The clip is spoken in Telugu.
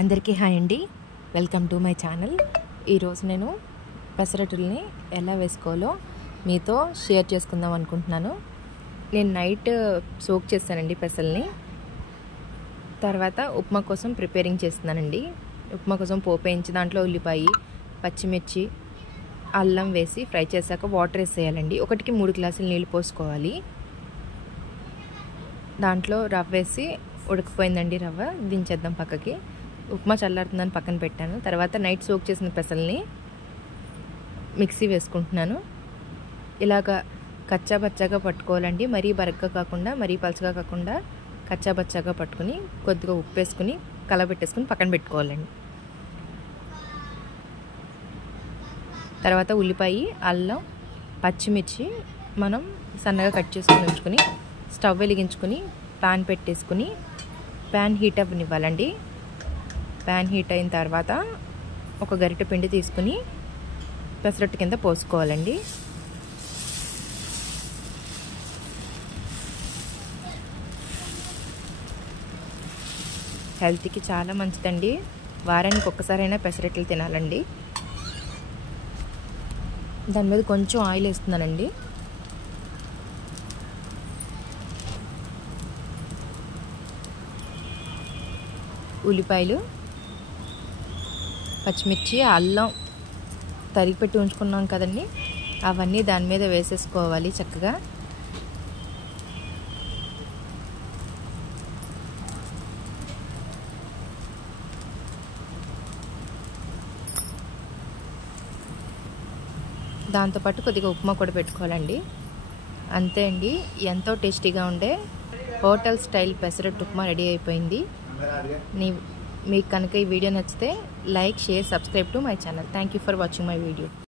అందరికీ హాయ్ అండి, వెల్కమ్ టు మై ఛానల్. ఈరోజు నేను పెసరట్టుల్ని ఎలా వేసుకోవాలో మీతో షేర్ చేసుకుందాం అనుకుంటున్నాను. నేను నైట్ సోక్ చేస్తానండి పెసల్ని. తర్వాత ఉప్మా కోసం ప్రిపేరింగ్ చేస్తున్నానండి. ఉప్మా కోసం పోపు వేయించి దాంట్లో ఉల్లిపాయ, పచ్చిమిర్చి, అల్లం వేసి ఫ్రై చేశాక వాటర్ వేసేయాలండి. 1కి 3 గ్లాసులు నీళ్ళు పోసుకోవాలి. దాంట్లో రవ్వ వేసి ఉడికిపోయిందండి. రవ్వ దించేద్దాం పక్కకి. ఉప్మా చల్లారుతుందని పక్కన పెట్టాను. తర్వాత నైట్ సోక్ చేసిన పెసల్ని మిక్సీ వేసుకుంటున్నాను. ఇలాగా కచ్చాబచ్చాగా పట్టుకోవాలండి. మరీ బరగ్గా కాకుండా మరీ పలచగా కాకుండా కచ్చాబచ్చాగా పట్టుకుని కొద్దిగా ఉప్పు వేసుకుని కలబెట్టేసుకుని పక్కన పెట్టుకోవాలండి. తర్వాత ఉల్లిపాయ, అల్లం, పచ్చిమిర్చి మనం సన్నగా కట్ చేసుకుని ఉంచుకొని స్టవ్ వెలిగించుకుని ప్యాన్ పెట్టేసుకుని ప్యాన్ హీట్ అవ్వనివ్వాలండి. ప్యాన్ హీట్ అయిన తర్వాత ఒక గరిటె పిండి తీసుకుని పెసరట్టు కింద పోసుకోవాలండి. హెల్త్కి చాలా మంచిదండి. వారానికి ఒక్కసారైనా పెసరట్లు తినాలండి. దాని మీద కొంచెం ఆయిల్ వేస్తున్నానండి. ఉల్లిపాయలు, పచ్చిమిర్చి, అల్లం తరిగి పెట్టి ఉంచుకున్నాం కదండి, అవన్నీ దాని మీద వేసేసుకోవాలి చక్కగా. దాంతోపాటు కొద్దిగా ఉప్మా కూడా పెట్టుకోవాలండి. అంతే అండి, ఎంతో టేస్టీగా ఉండే hotel style pesarattu upma ready అయిపోయింది. మీకు కనుక ఈ వీడియో నచ్చితే like, share, subscribe to my channel. Thank you for watching my video.